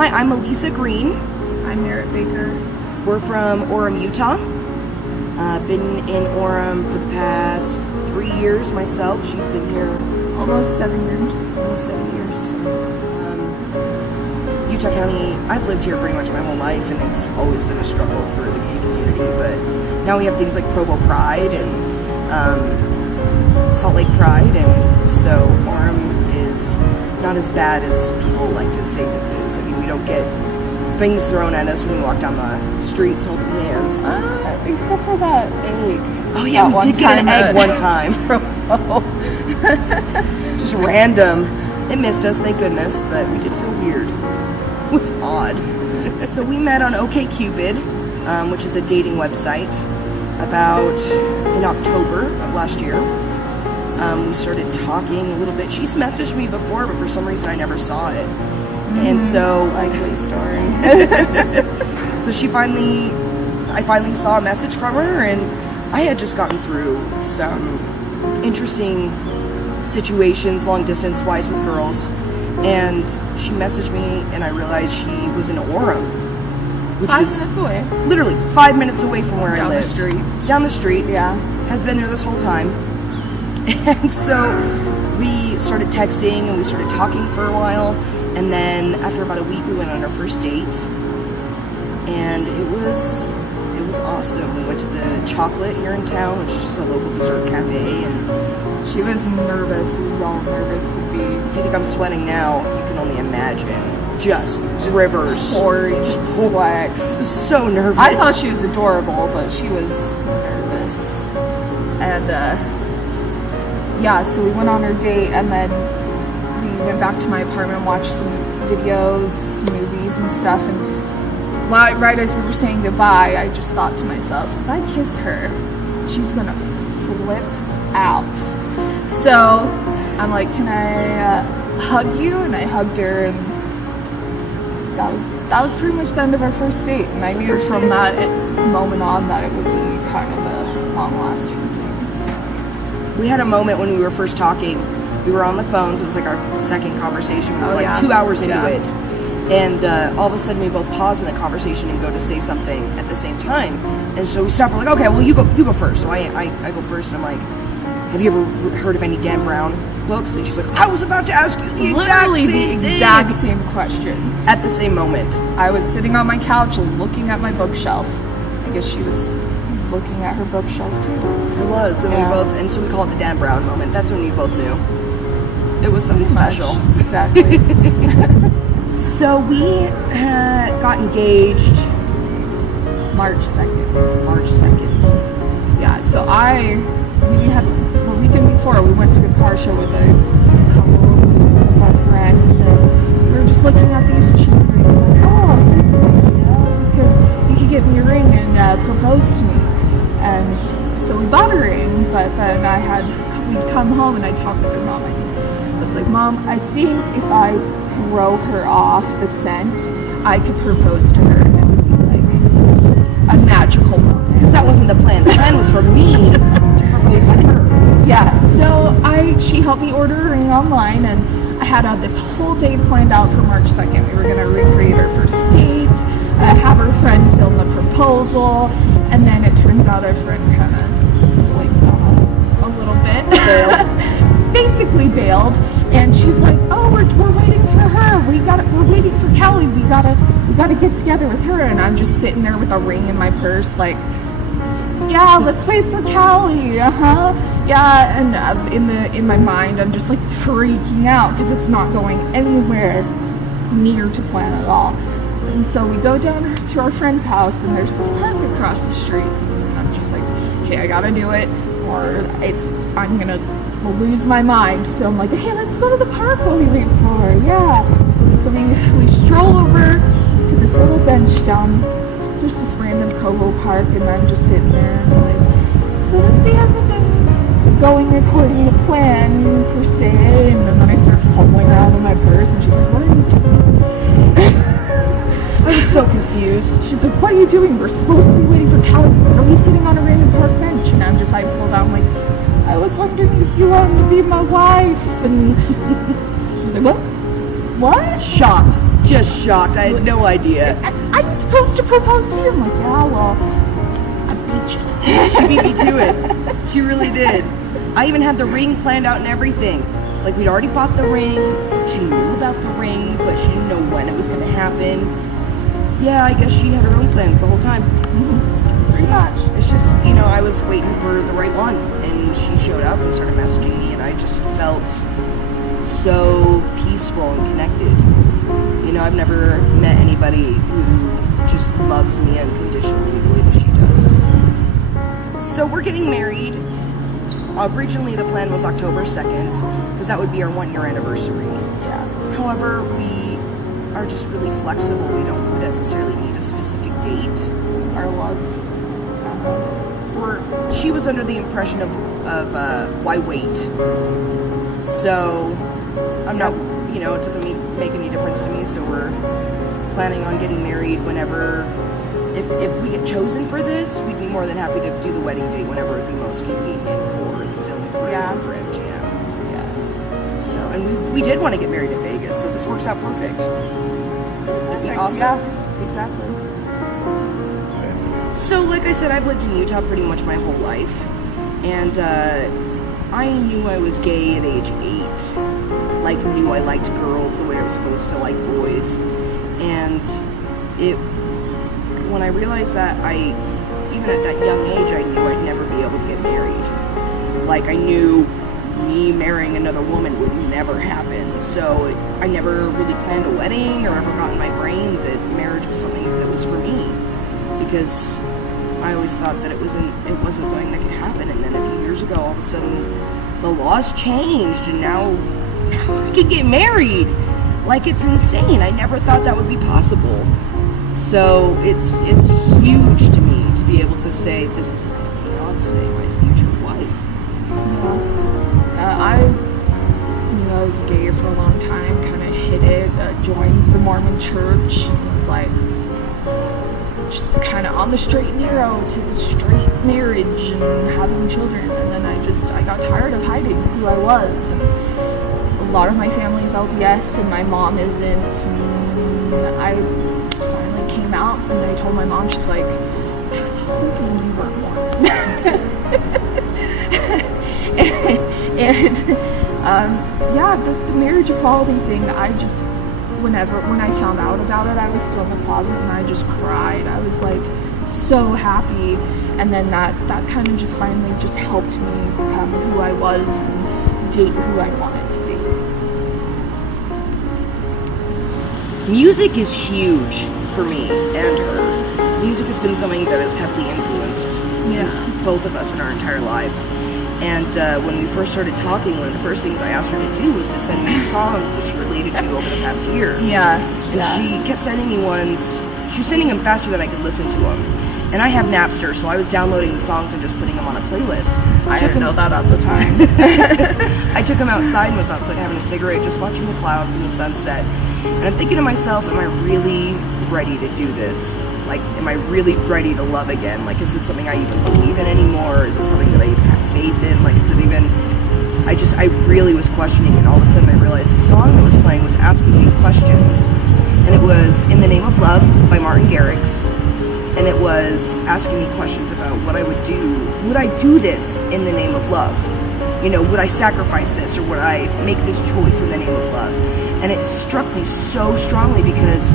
Hi, I'm Alisa Green. I'm Merritt Baker. We're from Orem, Utah. Been in Orem for the past 3 years myself. She's been here Almost 7 years. almost 7 years. Utah County, I've lived here pretty much my whole life, and it's always been a struggle for the gay community, but now we have things like Provo Pride and Salt Lake Pride, and so Orem is not as bad as people like to say that it is. I mean, we don't get things thrown at us when we walk down the streets holding hands. Except for that egg. Oh yeah, we did get an egg one time. Just random. It missed us, thank goodness, but we did feel weird. It was odd. So we met on OkCupid, which is a dating website, about in October of last year. We started talking a little bit. She's messaged me before, but for some reason I never saw it. And so, Likely story. so I finally saw a message from her, and I had just gotten through some interesting situations, long distance wise, with girls, and she messaged me, and I realized she was in Orem, which 5 was minutes away. literally 5 minutes away from where I Down the lived. street. Down the street. Yeah. Has been there this whole time. And so we started texting and we started talking for a while, and then after about a week we went on our first date, and it was awesome. We went to the Chocolate here in town, which is just a local dessert cafe, and She was nervous. She was all nervous could be. if you think I'm sweating now, you can only imagine. Just rivers. Pouring Just sweat. So nervous. I thought she was adorable, but she was nervous. And yeah, so we went on our date, and then we went back to my apartment, watched some videos, movies and stuff, and right as we were saying goodbye, I just thought to myself, if I kiss her, she's gonna flip out. So I'm like, can I hug you? And I hugged her, and that was pretty much the end of our first date. And I knew from that moment on that it would be kind of a long-lasting thing. So. We had a moment when we were first talking. We were on the phones. It was like our second conversation. We were like 2 hours into it. And all of a sudden we both pause in the conversation and go to say something at the same time. And so we stop. We're like, okay, well, you go first. So I go first, and I'm like, have you ever heard of any Dan Brown books? And she's like, I was about to ask you the exact same question. At the same moment. I was sitting on my couch looking at my bookshelf. I guess she was looking at her bookshelf too. It was. And and so we call it the Dan Brown moment. That's when we both knew. It was something special. Exactly. So we got engaged March 2nd. March 2nd. Yeah, so we had, the weekend before, we went to a car show with a couple of our friends, and we were just looking at these cheap rings, like, oh, here's an idea. You could get me a ring and propose to me. And so we bought a ring, but then we'd come home and I talked with her mom. I was like, Mom, I think if I throw her off the scent, I could propose to her, and it would be like a magical moment. Because that wasn't the plan. The plan was for me to propose to her. Yeah, so she helped me order a ring online, and I had this whole day planned out for March 2nd. We were going to recreate our first date, have her friend film the proposal, and then it turns out our friend kind of flaked off a little bit. Basically bailed, and she's like, oh, we're waiting for her. We're waiting for Kelly. We gotta get together with her. And I'm just sitting there with a ring in my purse, like, yeah, let's wait for Callie. Yeah. And in my mind, I'm just like freaking out because it's not going anywhere near to plan at all. And so we go down to our friend's house, and there's this park across the street. And I'm just like, okay, I gotta do it, or I'm gonna lose my mind. So I'm like, okay, let's go to the park while we wait for her. Yeah. So we stroll over to this little bench down just this random Provo park, and I'm just sitting there, and I'm like, so this day hasn't been going according to plan per se. And then I start fumbling around in my purse, and she's like, what are you doing? I was so confused. She's like, what are you doing? We're supposed to be waiting for Callie. Are we sitting on a random park bench? And I'm just, I pulled out, I'm like, I was wondering if you wanted to be my wife. And she's like, what? Shocked. Just shocked. I had no idea. I'm supposed to propose to you. I'm like, yeah, well, I beat you. She beat me to it. She really did. I even had the ring planned out and everything. Like, we'd already bought the ring. She knew about the ring, but she didn't know when it was going to happen. Yeah, I guess she had her own plans the whole time. Pretty much. It's just, you know, I was waiting for the right one, and she showed up and started messaging me, and I just felt so peaceful and connected. You know, I've never met anybody who just loves me unconditionally the way that she does. So we're getting married. Originally, the plan was October 2nd, because that would be our 1-year anniversary. Yeah. However, we are just really flexible. We don't necessarily need a specific date. Our love, she was under the impression of why wait? So, I'm not, you know, it doesn't make any difference to me, so we're planning on getting married whenever, if we get chosen for this, we'd be more than happy to do the wedding date whenever it would be most convenient for the filming for MGM. Yeah. So, and we did want to get married in Vegas, so this works out perfect. It'd be awesome. Yeah, exactly. So, like I said, I've lived in Utah pretty much my whole life, and I knew I was gay at age 8. Like, knew I liked girls the way I was supposed to like boys, and when I realized that, even at that young age, I knew I'd never be able to get married. Like, I knew me marrying another woman would never happen, so I never really planned a wedding or ever got in my brain that marriage was something that was for me, because I always thought that it wasn't something that could happen. And then a few years ago, all of a sudden, the laws changed, and now I can get married. Like, it's insane. I never thought that would be possible. So it's huge to me to be able to say this is my fiance, my future wife. I knew I was gay for a long time, kind of hid it, joined the Mormon church, and was like, just kind of on the straight and narrow to the straight marriage and having children. And then I got tired of hiding who I was. And a lot of my family's LDS and my mom isn't. And I finally came out and I told my mom, she's like, I was hoping you weren't Mormon. and the marriage equality thing, when I found out about it, I was still in the closet and I just cried. I was like so happy, and then that kind of just finally just helped me become who I was and date who I wanted to date. Music is huge for me and her. Music has been something that has heavily influenced both of us in our entire lives. And when we first started talking, one of the first things I asked her to do was to send me songs that she related to over the past year. And she kept sending me ones. She was sending them faster than I could listen to them. And I have Napster, so I was downloading the songs and just putting them on a playlist. I didn't know that at the time. I took them outside and was outside having a cigarette, just watching the clouds and the sunset. And I'm thinking to myself, am I really ready to do this? Like, am I really ready to love again? Like, is this something I even believe in anymore? Is this something that I even have faith in? Like, is it even... I really was questioning, and all of a sudden I realized the song that was playing was asking me questions. And it was In the Name of Love by Martin Garrix. And it was asking me questions about what I would do. Would I do this in the name of love? You know, would I sacrifice this, or would I make this choice in the name of love? And it struck me so strongly, because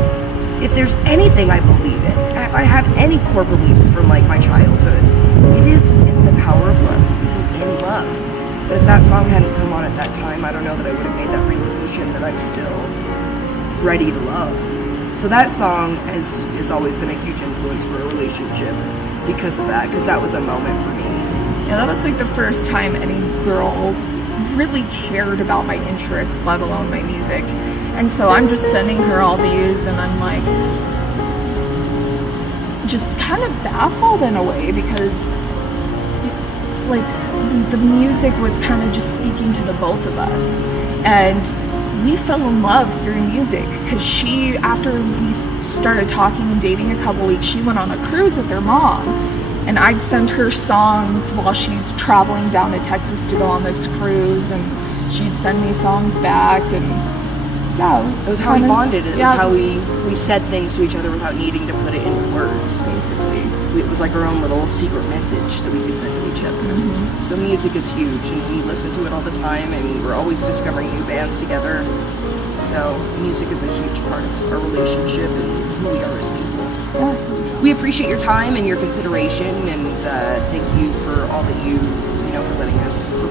if there's anything I believe in, if I have any core beliefs from like my childhood, it is in the power of love, in love. But if that song hadn't come on at that time, I don't know that I would have made that realization that I'm still ready to love. So that song has always been a huge influence for a relationship because of that, because that was a moment for me. Yeah, that was like the first time any girl really cared about my interests, let alone my music. And so I'm just sending her all these, and I'm like, just kind of baffled in a way, because the music was kind of just speaking to the both of us. And we fell in love through music, because she, after we started talking and dating a couple weeks, she went on a cruise with her mom. And I'd send her songs while she's traveling down to Texas to go on this cruise, and she'd send me songs back, and yeah, it was how we bonded. It yeah, was how we said things to each other without needing to put it into words. basically. It was like our own little secret message that we could send to each other. So music is huge, and we listen to it all the time, and we're always discovering new bands together. So music is a huge part of our relationship and who we are as people. Yeah. We appreciate your time and your consideration, and thank you for all that you know, for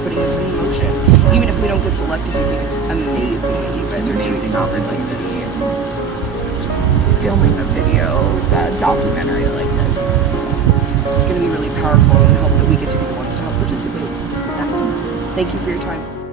putting us in motion. Even if we don't get selected, we think it's amazing that you guys are doing something like this. Just filming a video, a documentary like this. This is going to be really powerful, and we hope that we get to be the ones to help participate. Thank you for your time.